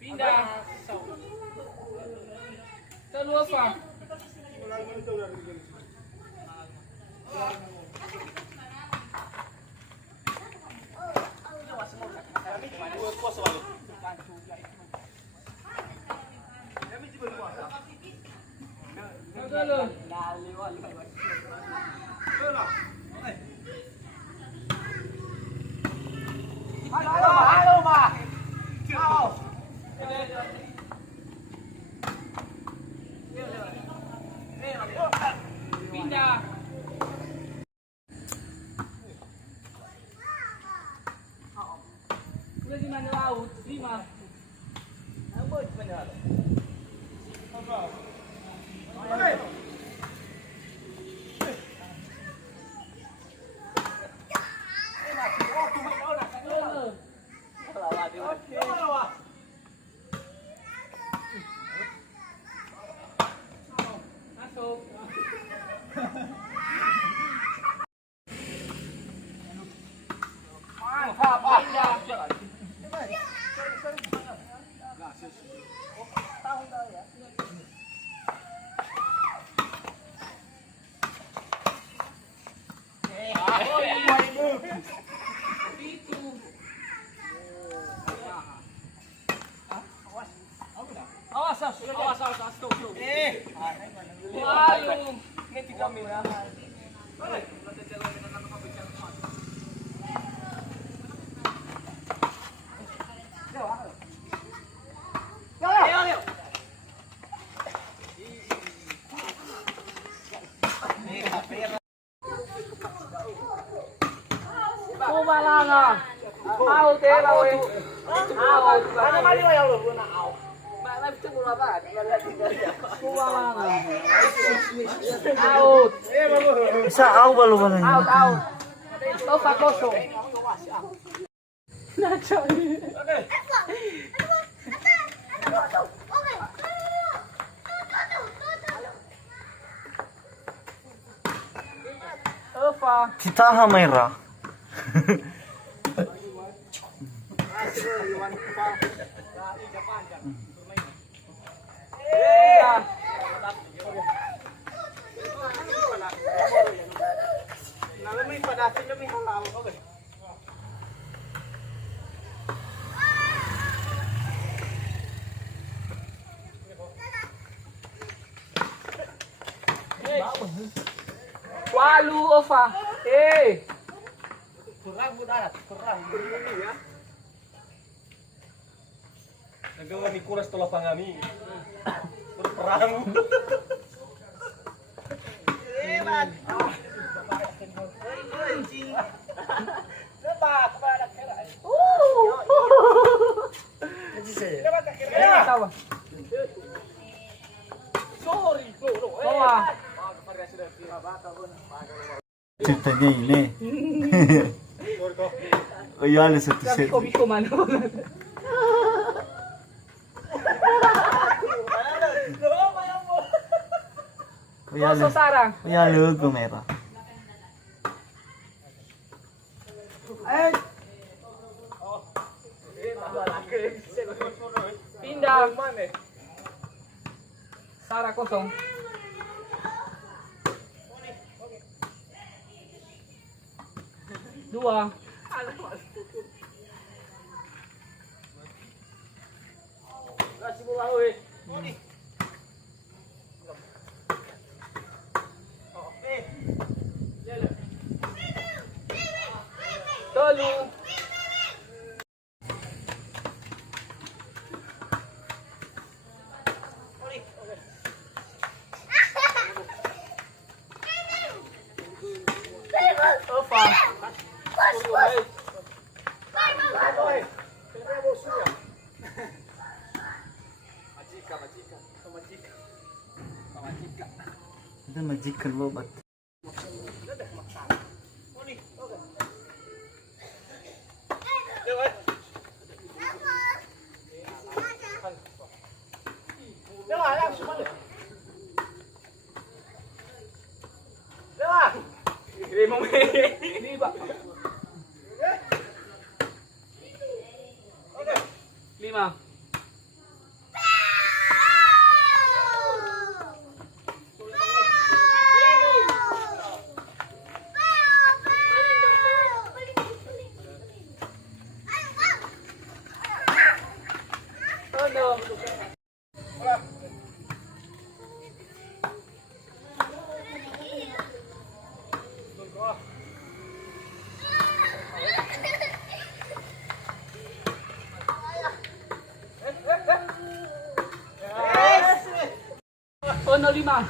Pindah. Keluar apa? Pindah. Udah di mana laut? 5. Apa di mana? Awas, tuh. Waduh, ini 3 miliar. Kumalanga. Out eh, lawe. Out. Ano mali wa yaw na out. Mana itu mula ba? Kumalanga. Out. Bisa out ba lupa na? Out. Sofa kosong. Nacho. Okay. Kita merah. Walu Ova. Kurang mudarat, kurang ini ya. Nagawa ni kuras tolong pangami. Berperang. Hebat. Lepas kepada kira. Nanti saya. Lepas kira. Tawa. Sorry, no. Tawa. Ceritanya ini. Oh iya, ada satu set. Biko mana? Oh iya, Koso sarang. oh iya, logo merah. Pindah. Sarang kosong. Dua. Kasih bola weh. Tolu. Opa. Itu majikan lobat. Lima. Oh no. Oh no, lima.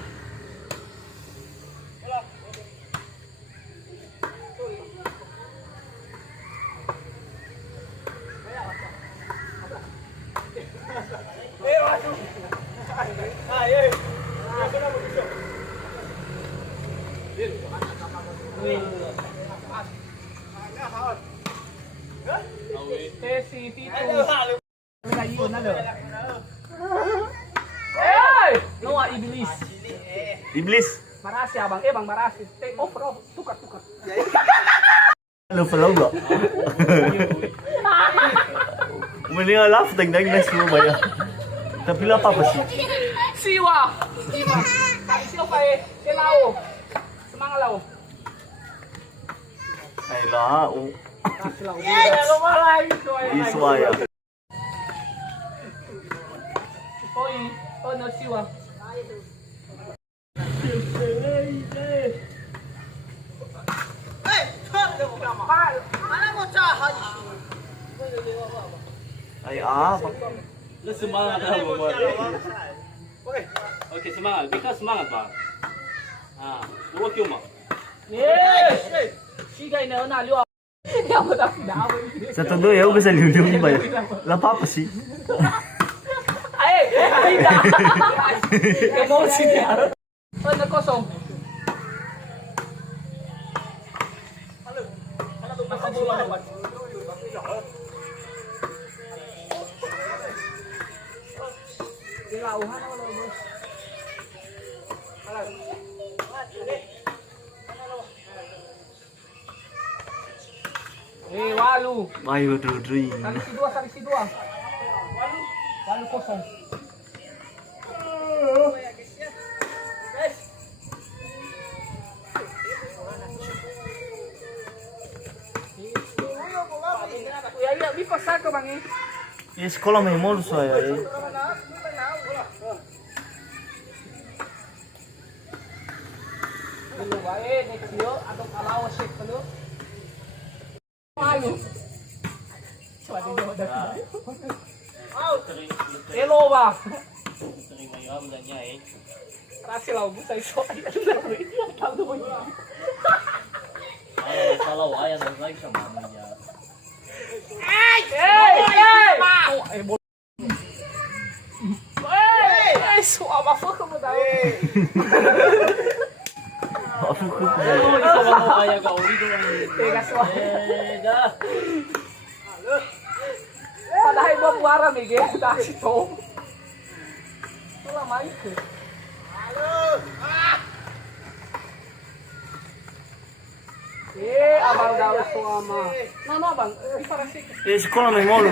Si Tito. Hey! Noah iblis. Iblis. Marasi abang, bang marasi. Take off, bro. Tukar. Ano pala ba? Muli nga laugh, dagdag na siya ba ya? Tapi lah apa sih? Siwa. Siwa pa eh. Silao. Semangalaw. Ay lah, oh. Isuaya. Isuaya. Oi, oh no siwa. Ay apa? Lu semangat dah buat. Oke, semangat. Kita semangat, Pak. Ah, dua cuma. Yes. Sigay na na liwa. Yang mo dapat daawin. Sa todo yaw ba sa liulong ba ya? Lapa pa si. Ay, na. Emosi niya. Oh, nagkosong. Dilauhan ako lang, boss. Walu. Ayo dudri. Kali si dua. Walu kosong. Ya, di pasar ke bang eh. Ye sekolah may mall saya eh. Dulu bae next yo atau kalau shake dulu. Malu. Suatu dia udah. Hello ba. Sering mayam dan nyai. Rasil lah bu saya so. Tahu mo yun. Kalau ayah dan lagi sama namanya. Suama po ka mo daw. Ako ko. Isa ba mo kaya ka uli doon? Teka suama. Dah. Padahal mo buwara Miguel dahil ito. Wala mic. Abang daw suama. No, bang. Para sik. Ye sekolah may mall.